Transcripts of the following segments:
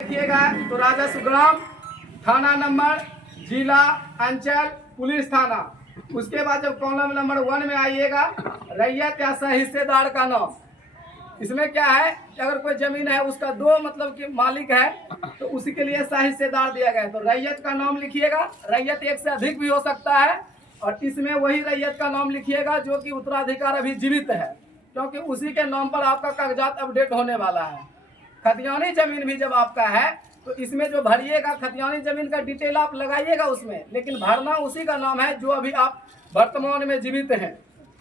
देखिएगा तो राजस्व ग्राम, थाना नंबर, जिला, अंचल, पुलिस थाना। उसके बाद जब कॉलम नंबर 1 में आइएगा, रैयत या सह हिस्सेदार का नाम। इसमें क्या है, अगर कोई जमीन है उसका दो मतलब कि मालिक है तो उसी के लिए सह हिस्सेदार दिया गया है। तो रैयत का नाम लिखिएगा। रैयत एक से अधिक भी हो सकता है और इसमें वही रैयत का नाम लिखिएगा जो कि उत्तराधिकार अभी जीवित है, क्योंकि उसी के नाम पर आपका कागजात अपडेट होने वाला है। खतियानी जमीन भी जब आपका है तो इसमें जो भरिएगा खतियानी जमीन का डिटेल आप लगाइएगा उसमें, लेकिन भरना उसी का नाम है जो अभी आप वर्तमान में जीवित हैं,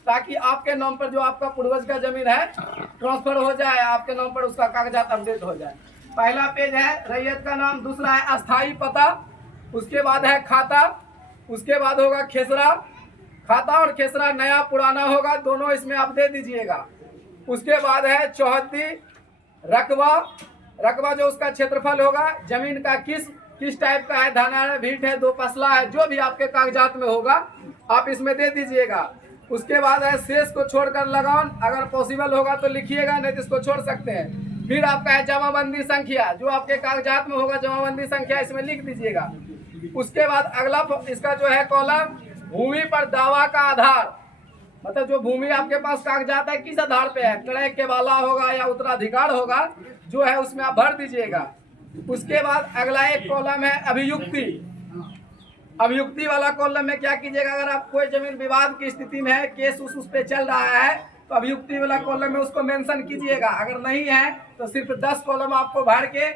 ताकि आपके नाम पर जो आपका पूर्वज का जमीन है ट्रांसफर हो जाए, आपके नाम पर उसका कागजात अपडेट हो जाए। पहला पेज है रैयत का नाम, दूसरा है अस्थाई पता, उसके बाद है खाता, उसके बाद होगा खेसरा। खाता और खेसरा नया पुराना होगा, दोनों इसमें आप दे दीजिएगा। उसके बाद है चौहद्दी, रकबा। रकबा जो उसका क्षेत्रफल होगा, जमीन का किस टाइप का है, धाना है, भीट है, दो पसला है, जो भी आपके कागजात में होगा आप इसमें दे दीजिएगा। उसके बाद है शेष को छोड़कर लगान, अगर पॉसिबल होगा तो लिखिएगा, नहीं तो इसको छोड़ सकते हैं। फिर आपका है जमाबंदी संख्या, जो आपके कागजात में होगा जमाबंदी संख्या इसमें लिख दीजिएगा। उसके बाद अगला इसका जो है कॉलम, भूमि पर दावा का आधार, मतलब जो भूमि आपके पास कागजात है किस आधार पे है, क्रय के वाला होगा या उत्तराधिकार होगा, जो है उसमें आप भर दीजिएगा। उसके बाद अगला एक कॉलम है अभियुक्ति। अभियुक्ति वाला कॉलम में क्या कीजिएगा, अगर आप कोई जमीन विवाद की स्थिति में है, केस उस पे चल रहा है, तो अभियुक्ति वाला कॉलम में उसको मेंशन कीजिएगा। अगर नहीं है तो सिर्फ 10 कॉलम आपको भर के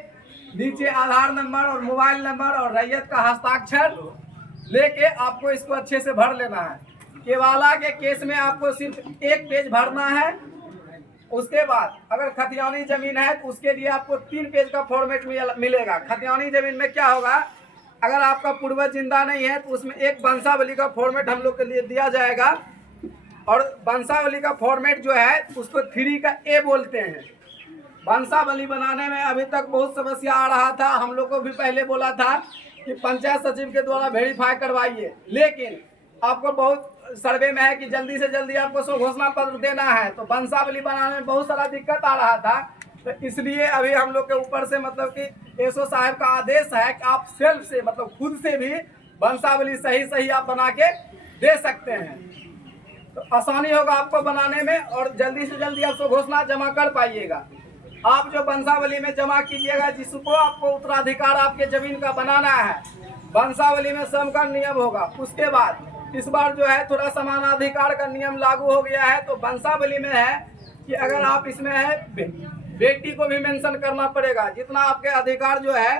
नीचे आधार नंबर और मोबाइल नंबर और रैयत का हस्ताक्षर लेके आपको इसको अच्छे से भर लेना है। केवाला के केस में आपको सिर्फ एक पेज भरना है। उसके बाद अगर खतियानी जमीन है तो उसके लिए आपको 3 पेज का फॉर्मेट मिलेगा। खतियानी जमीन में क्या होगा, अगर आपका पूर्वज जिंदा नहीं है तो उसमें एक वंशावली का फॉर्मेट हम लोग के लिए दिया जाएगा, और वंशावली का फॉर्मेट जो है उसको 3 का ए बोलते हैं। वंशावली बनाने में अभी तक बहुत समस्या आ रहा था, हम लोग को भी पहले बोला था कि पंचायत सचिव के द्वारा वेरीफाई करवाइए, लेकिन आपको बहुत सर्वे में है कि जल्दी से जल्दी आपको सो घोषणा पत्र देना है, तो वंशावली बनाने में बहुत सारा दिक्कत आ रहा था। तो इसलिए अभी हम लोग के ऊपर से मतलब कि एसओ साहब का आदेश है कि आप सेल्फ से मतलब खुद से भी वंशावली सही आप बना के दे सकते हैं, तो आसानी होगा आपको बनाने में और जल्दी से जल्दी आप सो घोषणा जमा कर पाइएगा। आप जो वंशावली में जमा कीजिएगा, जिसको आपको उत्तराधिकार आपके जमीन का बनाना है, वंशावली में समकरण नियम होगा। उसके बाद इस बार जो है थोड़ा समानाधिकार का नियम लागू हो गया है, तो वंशावली में है कि अगर आप इसमें है बेटी को भी मेंशन करना पड़ेगा। जितना आपके अधिकार जो है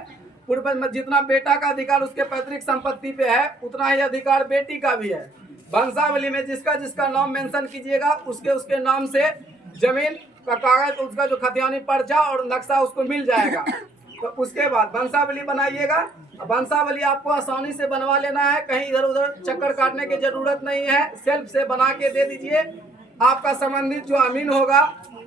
पूर्व में, जितना बेटा का अधिकार उसके पैतृक संपत्ति पे है, उतना ही अधिकार बेटी का भी है। वंशावली में जिसका नाम मेंशन कीजिएगा उसके नाम से जमीन का कागज, उसका जो खतियानी पर्चा और नक्शा उसको मिल जाएगा। तो उसके बाद वंशावली बनाइएगा। वंशावली आपको आसानी से बनवा लेना है, कहीं इधर उधर चक्कर काटने की जरूरत नहीं है, सेल्फ से बना के दे दीजिए। आपका संबंधित जो अमीन होगा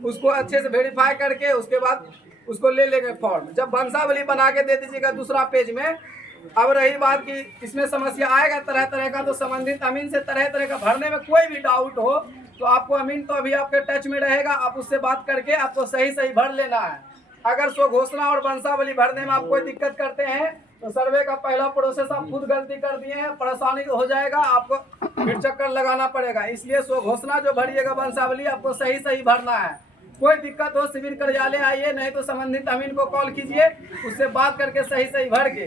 उसको अच्छे से वेरीफाई करके उसके बाद उसको ले लेंगे फॉर्म। जब वंशावली बना के दे दीजिएगा दूसरा पेज में। अब रही बात कि इसमें समस्या आएगा तरह तरह का, तो संबंधित अमीन से तरह तरह का भरने में कोई भी डाउट हो तो आपको अमीन तो अभी आपके टच में रहेगा, आप उससे बात करके आपको सही भर लेना है। अगर सो घोषणा और वंशावली भरने में आप कोई दिक्कत करते हैं तो सर्वे का पहला प्रोसेस आप खुद गलती कर दिए हैं, परेशानी हो जाएगा, आपको फिर चक्कर लगाना पड़ेगा। इसलिए सो घोषणा जो भरिएगा वंशावली आपको सही भरना है। कोई दिक्कत हो सिविल कार्यालय आइए, नहीं तो संबंधित अमीन को कॉल कीजिए, उससे बात करके सही भर के।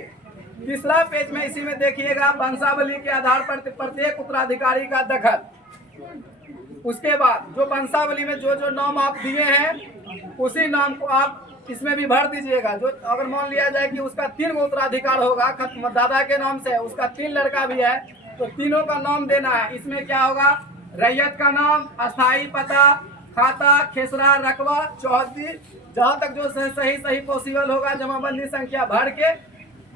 तीसरा पेज में इसी में देखिएगा, वंशावली के आधार पर प्रत्येक उत्तराधिकारी का दखल। उसके बाद जो वंशावली में जो नाम आप दिए हैं उसी नाम को आप इसमें भी भर दीजिएगा। जो अगर मान लिया जाए कि उसका 3 गो उत्तराधिकार होगा, दादा के नाम से, उसका 3 लड़का भी है, तो तीनों का नाम देना है। इसमें क्या होगा, रैयत का नाम, अस्थाई पता, खाता, खेसरा, रकबा, चौहद्दी, जहाँ तक जो सही पॉसिबल होगा जमाबंदी संख्या भर के।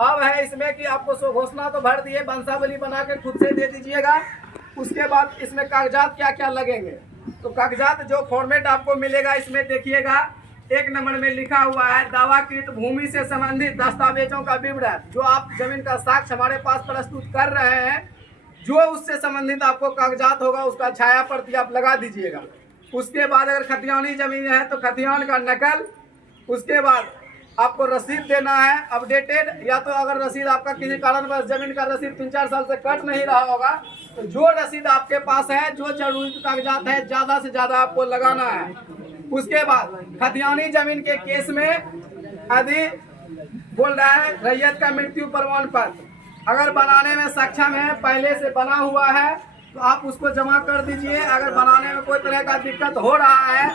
अब है इसमें कि आपको सो घोषणा तो भर दिए, वंशावली बना के खुद से दे दीजिएगा। उसके बाद इसमें कागजात क्या लगेंगे, तो कागजात जो फॉर्मेट आपको मिलेगा इसमें देखिएगा, 1 नंबर में लिखा हुआ है दावाकृत भूमि से संबंधित दस्तावेजों का विवरण। जो आप जमीन का साक्ष्य हमारे पास प्रस्तुत कर रहे हैं, जो उससे संबंधित आपको कागजात होगा उसका छाया प्रति आप लगा दीजिएगा। उसके बाद अगर खतियानी जमीन है तो खतियान का नकल। उसके बाद आपको रसीद देना है अपडेटेड, या तो अगर रसीद आपका किसी कारणवश जमीन का रसीद 3-4 साल से कट नहीं रहा होगा तो जो रसीद आपके पास है, जो जरूरी कागजात है, ज़्यादा से ज़्यादा आपको लगाना है। उसके बाद खतियानी जमीन के केस में यदि बोल रहा है रैयत का मृत्यु प्रमाण पत्र अगर बनाने में सक्षम है, पहले से बना हुआ है, तो आप उसको जमा कर दीजिए। अगर बनाने में कोई तरह का दिक्कत हो रहा है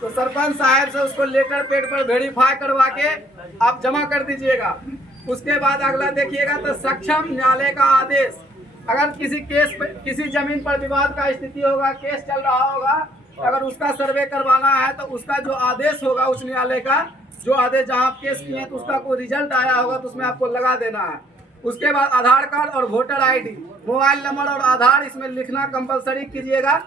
तो सरपंच साहब से उसको लेटर पेड पर वेरीफाई करवा के आप जमा कर दीजिएगा। उसके बाद अगला देखिएगा तो सक्षम न्यायालय का आदेश। अगर किसी केस पे, किसी जमीन पर विवाद का स्थिति होगा, केस चल रहा होगा, अगर उसका सर्वे करवाना है तो उसका जो आदेश होगा उस न्यायालय का, जो आदेश जहाँ आप केस किए हैं तो उसका कोई रिजल्ट आया होगा तो उसमें आपको लगा देना है। उसके बाद आधार कार्ड और वोटर आईडी, मोबाइल नंबर और आधार इसमें लिखना कंपलसरी कीजिएगा।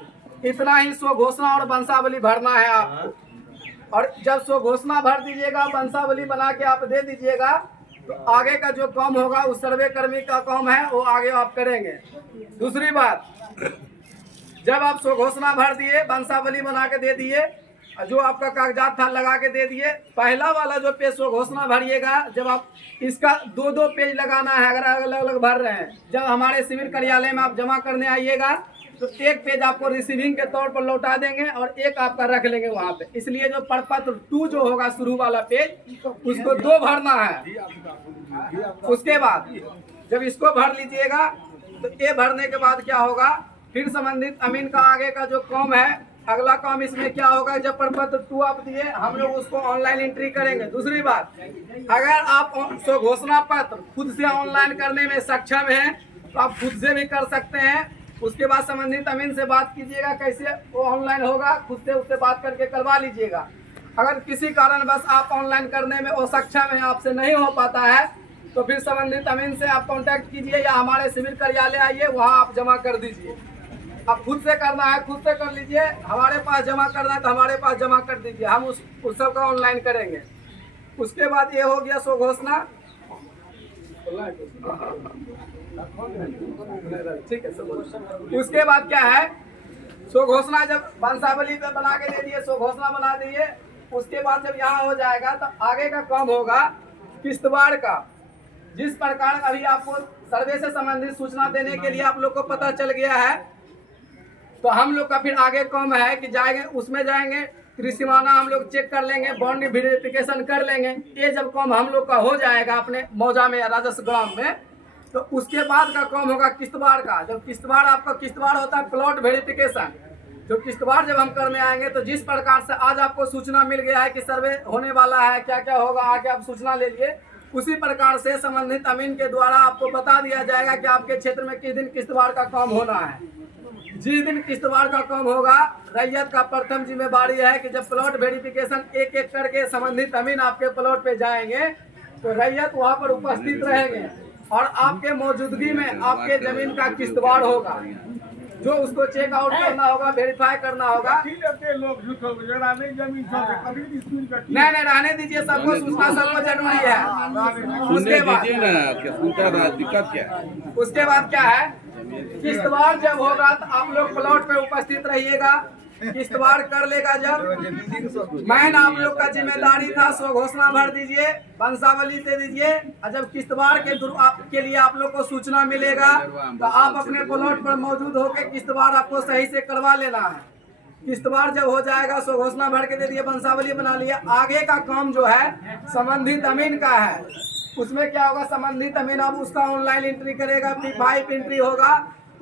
इतना ही स्व घोषणा और वंशावली भरना है आपको। और जब स्व घोषणा भर दीजिएगा, वंशावली बना के आप दे दीजिएगा, तो आगे का जो काम होगा उस सर्वे कर्मी का काम है वो आगे आप करेंगे। दूसरी बात, जब आप स्व घोषणा भर दिए, वंशावली बना के दे दिए, जो आपका कागजात था लगा के दे दिए, पहला वाला जो पेज स्व घोषणा भरिएगा, जब आप इसका 2-2 पेज लगाना है अगर अलग अलग भर रहे हैं। जब हमारे सिविल कार्यालय में आप जमा करने आइएगा तो एक पेज आपको रिसीविंग के तौर पर लौटा देंगे और एक आपका रख लेंगे वहाँ पे। इसलिए जो प्रपत्र 2 जो होगा शुरू वाला पेज, उसको 2 भरना है। उसके बाद जब इसको भर लीजिएगा तो ये भरने के बाद क्या होगा, फिर संबंधित अमीन का आगे का जो काम है, अगला काम इसमें क्या होगा, जब प्रपत्र 2 आप दिए हम लोग उसको ऑनलाइन एंट्री करेंगे। दूसरी बात, अगर आप स्व घोषणा पत्र खुद से ऑनलाइन करने में सक्षम हैं तो आप खुद से भी कर सकते हैं। उसके बाद संबंधित अमीन से बात कीजिएगा कैसे वो ऑनलाइन होगा, खुद से उससे बात करके करवा लीजिएगा। अगर किसी कारणवश आप ऑनलाइन करने में असक्षम है, आपसे नहीं हो पाता है, तो फिर संबंधित अमीन से आप कांटेक्ट कीजिए या हमारे सिविल कार्यालय आइए, वहाँ आप जमा कर दीजिए। अब खुद से करना है खुद से कर लीजिए, हमारे पास जमा करना है तो हमारे पास जमा कर दीजिए, हम उस सब का ऑनलाइन करेंगे। उसके बाद ये हो गया स्व घोषणा, ठीक है। उसके बाद क्या है, स्व घोषणा जब वंशावली पे बना के दे दिए, स्व घोषणा बना दिए, उसके बाद जब यहाँ हो जाएगा तो आगे का काम होगा किश्तवाड़ का। जिस प्रकार अभी आपको सर्वे से संबंधित सूचना देने के लिए आप लोग को पता चल गया है, तो हम लोग का फिर आगे काम है कि जाएंगे उसमें जाएंगे त्रिसीमाना हम लोग चेक कर लेंगे, बाउंड्री वेरिफिकेशन कर लेंगे। ये जब काम हम लोग का हो जाएगा अपने मौजा में या राजस्व ग्राम में, तो उसके बाद का काम होगा किश्तवाड़ का। जब किश्तवाड़ आपका किश्तवाड़ होता है प्लॉट वेरिफिकेशन, जो किश्तवाड़ जब हम करने आएंगे तो जिस प्रकार से आज आपको सूचना मिल गया है कि सर्वे होने वाला है, क्या क्या होगा, आके आप सूचना ले लिए, उसी प्रकार से संबंधित अमीन के द्वारा आपको बता दिया जाएगा कि आपके क्षेत्र में किस दिन किश्तवाड़ का काम होना है। जिस दिन किश्तवाड़ का काम होगा, रैयत का प्रथम जिम्मेवारी है कि जब प्लॉट वेरिफिकेशन एक एक करके संबंधित अमीन आपके प्लॉट पे जाएंगे तो रैयत वहाँ पर उपस्थित रहेंगे और आपके मौजूदगी में आपके जमीन का किश्तवाड़ होगा, जो उसको चेक आउट करना होगा, वेरीफाई करना होगा। नहीं रहने दीजिए, सबको सूचना सबको जरूरी है। उसके बाद क्या है, किश्तवाड़ जब होगा तो आप लोग प्लॉट पे उपस्थित रहिएगा। किश्तवाड़ कर लेगा जब, मैन आप लोग का जिम्मेदारी था स्व घोषणा भर दीजिए, वंशावली दे दीजिए, और जब किश्तवाड़ के लिए आप लोग को सूचना मिलेगा तो आप अपने प्लॉट पर मौजूद होकर किश्तवाड़ आपको सही से करवा लेना है। किश्तवाड़ जब हो जाएगा, स्व घोषणा भर के दे दिए, वंशावली बना लिया, आगे का काम जो है संबंधित अमीन का है। उसमें क्या होगा, संबंधित अमीन अब उसका ऑनलाइन एंट्री करेगा, P5 एंट्री होगा।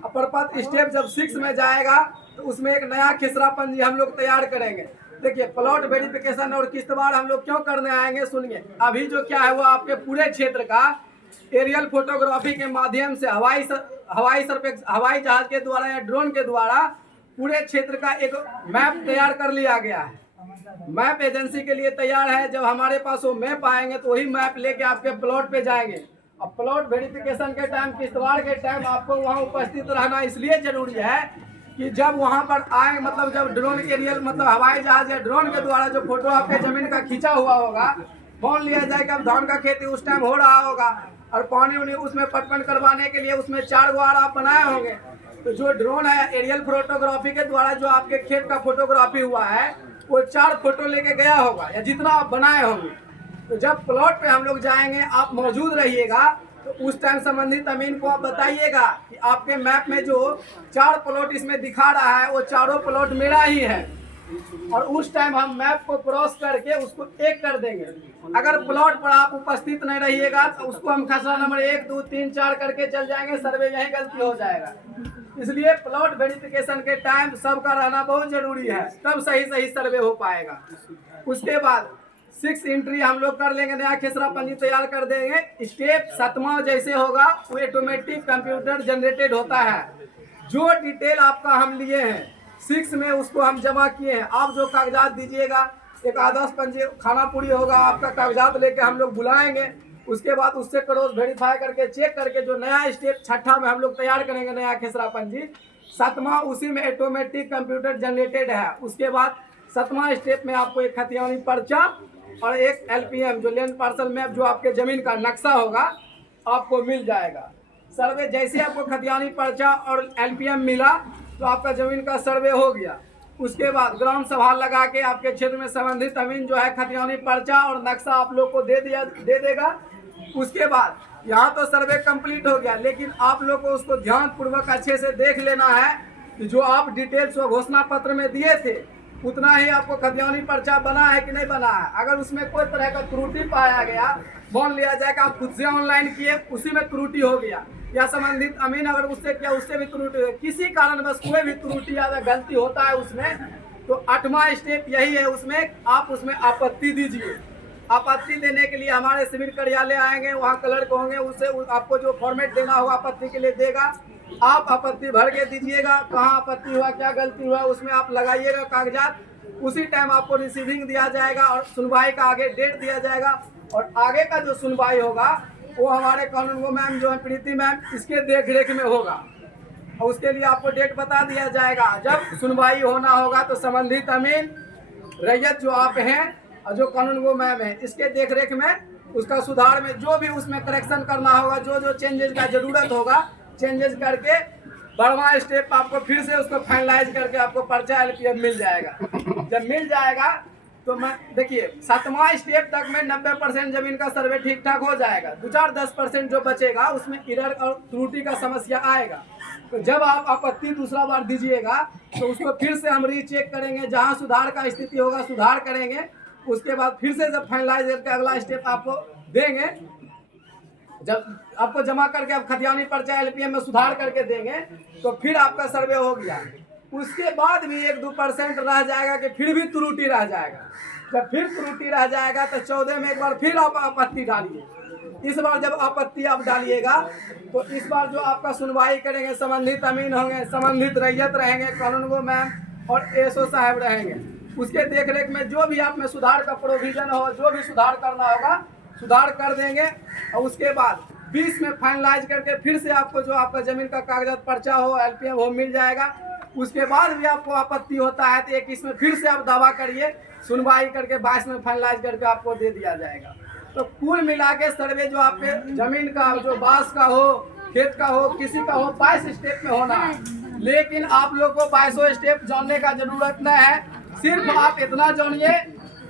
प्रपत्र स्टेप जब 6 में जाएगा तो उसमें एक नया खिसरा पंजी हम लोग तैयार करेंगे। देखिए, प्लॉट वेरिफिकेशन और किश्तवाड़ हम लोग क्यों करने आएंगे, सुनिए। अभी जो क्या है वो आपके पूरे क्षेत्र का एरियल फोटोग्राफी के माध्यम से हवाई जहाज के द्वारा या ड्रोन के द्वारा पूरे क्षेत्र का एक मैप तैयार कर लिया गया है। मैप एजेंसी के लिए तैयार है। जब हमारे पास वो मैप आएंगे तो वही मैप लेके आपके प्लॉट पे जाएंगे। अब प्लॉट वेरिफिकेशन के टाइम, किश्तवाड़ के टाइम आपको वहाँ उपस्थित रहना इसलिए जरूरी है कि जब वहाँ पर आए, मतलब जब ड्रोन एरियल मतलब हवाई जहाज या ड्रोन के द्वारा जो फोटो आपके जमीन का खींचा हुआ होगा, मान लिया जाए कि अब धान का खेती उस टाइम हो रहा होगा और पानी उनी उसमें पटवन करवाने के लिए उसमें 4 गुआर आप बनाए होंगे, तो जो ड्रोन है एरियल फोटोग्राफी के द्वारा जो आपके खेत का फोटोग्राफी हुआ है वो 4 फोटो लेके गया होगा या जितना आप बनाए होंगे, तो जब प्लॉट पे हम लोग जाएंगे आप मौजूद रहिएगा, तो उस टाइम संबंधित अमीन को आप बताइएगा कि आपके मैप में जो 4 प्लॉट इसमें दिखा रहा है वो चारों प्लॉट मेरा ही है, और उस टाइम हम मैप को क्रॉस करके उसको एक कर देंगे। अगर प्लॉट पर आप उपस्थित नहीं रहिएगा तो उसको हम खसरा नंबर 1, 2, 3, 4 करके चल जाएंगे, सर्वे यही गलती हो जाएगा। इसलिए प्लॉट वेरिफिकेशन के टाइम सबका रहना बहुत जरूरी है, तब सही सर्वे हो पाएगा। उसके बाद 6 एंट्री हम लोग कर लेंगे, नया खेसरा पंजी तैयार कर देंगे। स्टेप 7वां जैसे होगा वो ऑटोमेटिक कंप्यूटर जनरेटेड होता है। जो डिटेल आपका हम लिए हैं 6 में उसको हम जमा किए हैं। आप जो कागजात दीजिएगा, एक आदर्श पंजी खाना पूरी होगा, आपका कागजात लेके हम लोग बुलाएंगे। उसके बाद उससे क्रॉस वेरीफाई करके चेक करके जो नया स्टेप 6ठा में हम लोग तैयार करेंगे नया खेसरा पंजी, 7वां उसी में ऑटोमेटिक कंप्यूटर जनरेटेड है। उसके बाद 7वां स्टेप में आपको एक खतियानी पर्चा और एक LPM जो लैंड पार्सल मैप जो आपके जमीन का नक्शा होगा आपको मिल जाएगा। सर्वे जैसे आपको खतियानी पर्चा और LPM मिला तो आपका जमीन का सर्वे हो गया। उसके बाद ग्राम सभा लगा के आपके क्षेत्र में संबंधित अमीन जो है खतियानी पर्चा और नक्शा आप लोग को दे देगा। उसके बाद यहाँ तो सर्वे कंप्लीट हो गया, लेकिन आप लोग को उसको ध्यान पूर्वक अच्छे से देख लेना है कि जो आप डिटेल्स घोषणा पत्र में दिए थे उतना ही आपको खतियानी पर्चा बना है कि नहीं बना है। अगर उसमें कोई तरह का त्रुटि पाया गया, मान लिया जाए कि आप खुद से ऑनलाइन किए उसी में त्रुटि हो गया, या संबंधित अमीन अगर उससे किया उससे भी त्रुटि हो, किसी कारण बस कोई भी त्रुटि या गलती होता है उसमें, तो 8वां स्टेप यही है, उसमें आप उसमें आपत्ति दीजिए। आपत्ति देने के लिए हमारे सिविल कार्यालय आएंगे, वहाँ क्लर्क होंगे, उससे आपको जो फॉर्मेट देना होगा आपत्ति के लिए देगा। आप आपत्ति भर के दीजिएगा, कहाँ आपत्ति हुआ, क्या गलती हुआ, उसमें आप लगाइएगा कागजात। उसी टाइम आपको रिसीविंग दिया जाएगा और सुनवाई का आगे डेट दिया जाएगा। और आगे का जो सुनवाई होगा वो हमारे कानून को मैम जो है प्रीति मैम इसके देख रेख में होगा, और उसके लिए आपको डेट बता दिया जाएगा। जब सुनवाई होना होगा तो संबंधित अमीन रैयत जो आप हैं और जो कानून को मैम है इसके देख रेख में उसका सुधार में जो भी उसमें करेक्शन करना होगा, जो चेंजेस का जरूरत होगा चेंजेस करके 12वां स्टेप आपको फिर से उसको फाइनलाइज करके आपको पर्चा LPM मिल जाएगा। जब मिल जाएगा तो मैं देखिए 7वां स्टेप तक में 90% जमीन का सर्वे ठीक ठाक हो जाएगा। 2-4-10% जो बचेगा उसमें एरर और त्रुटि का समस्या आएगा। तो जब आप आपत्ति दूसरा बार दीजिएगा तो उसको फिर से हम रीचेक करेंगे, जहां सुधार का स्थिति होगा सुधार करेंगे। उसके बाद फिर से जब फाइनलाइज करके अगला स्टेप आपको देंगे, जब आपको जमा करके आप खतियानी पर्चा LPM में सुधार करके देंगे तो फिर आपका सर्वे हो गया। उसके बाद भी 1-2% रह जाएगा कि फिर भी त्रुटि रह जाएगा। जब फिर त्रुटि रह जाएगा तो 14 में एक बार फिर आप आपत्ति डालिए। इस बार जब आपत्ति आप डालिएगा तो इस बार जो आपका सुनवाई करेंगे संबंधित अमीन होंगे, संबंधित रैयत रहेंगे, कानून को मैम और ASO साहब रहेंगे। उसके देखरेख में जो भी आप में सुधार का प्रोविजन हो, जो भी सुधार करना होगा सुधार कर देंगे। और उसके बाद 20 में फाइनलाइज करके फिर से आपको जो आपका जमीन का कागजात पर्चा हो LPM हो मिल जाएगा। उसके बाद भी आपको आपत्ति होता है तो 21 में फिर से आप दावा करिए, सुनवाई करके 22 में फाइनलाइज करके आपको दे दिया जाएगा। तो कुल मिला के सर्वे जो आपके जमीन का जो बांस का हो, खेत का हो, किसी का हो 22 स्टेप में होना है। लेकिन आप लोग को 22 स्टेप जानने का जरूरत नहीं है, सिर्फ आप इतना जानिए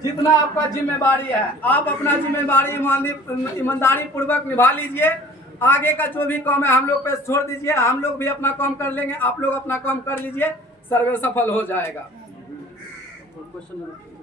जितना आपका जिम्मेवारी है। आप अपना जिम्मेवारी ईमानदारी पूर्वक निभा लीजिए। आगे का जो भी काम है हम लोग पे छोड़ दीजिए, हम लोग भी अपना काम कर लेंगे, आप लोग अपना काम कर लीजिए, सर्वे सफल हो जाएगा।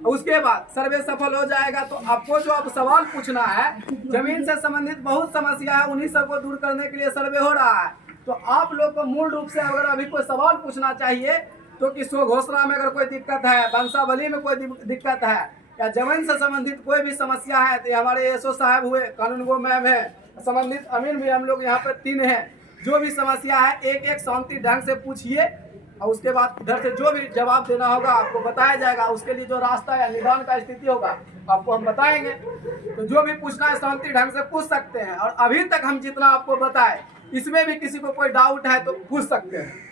उसके बाद सर्वे सफल हो जाएगा तो आपको जो अब सवाल पूछना है, जमीन से संबंधित बहुत समस्या है, उन्हीं सबको दूर करने के लिए सर्वे हो रहा है। तो आप लोग को मूल रूप से अगर अभी कोई सवाल पूछना चाहिए तो कि स्व घोषणा में अगर कोई दिक्कत है, वंशावली में कोई दिक्कत है, या जमीन से संबंधित कोई भी समस्या है तो हमारे ASO साहब हुए, कानून को मैम है, संबंधित अमीन भी हम लोग यहाँ पर 3 हैं। जो भी समस्या है एक शांति ढंग से पूछिए और उसके बाद इधर से जो भी जवाब देना होगा आपको बताया जाएगा। उसके लिए जो रास्ता या निदान का स्थिति होगा आपको हम बताएंगे। तो जो भी पूछना है शांति ढंग से पूछ सकते हैं। और अभी तक हम जितना आपको बताए इसमें भी किसी को कोई डाउट है तो पूछ सकते हैं।